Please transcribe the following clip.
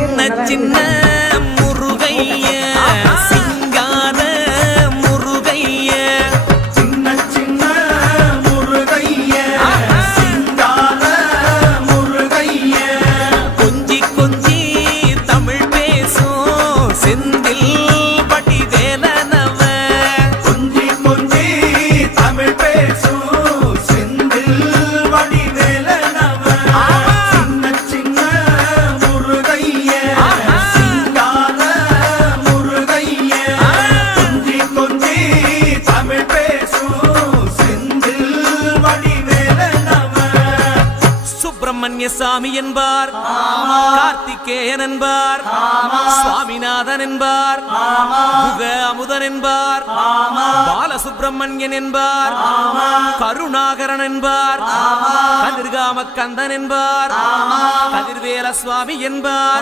சின்ன சின்ன முருகைய சிங்கார முருகைய சின்ன சின்ன முருகைய சிங்கார முருகைய கொஞ்சி கொஞ்சி தமிழ் பேசும் செந்தில் வடிவேலனவ கொஞ்சி கொஞ்சி தமிழ் பேசும் செந்தில் வடிவேலனவ சின்ன சின்ன முருகைய சிங்கார முருகைய கொஞ்சி கொஞ்சி தமிழ் பேசும் செந்தில் வடிவேலனவ சுப்பிரமணிய சாமி என்பார், கார்த்திகேயன் என்பார், சுவாமிநாதன் என்பார், முக அமுதன் என்பார், பாலசுப்பிரமணியன் என்பார், கருணாகரன் என்பார், கதிர்காம கந்தன் என்பார், கதிர்வேல சுவாமி என்பார்.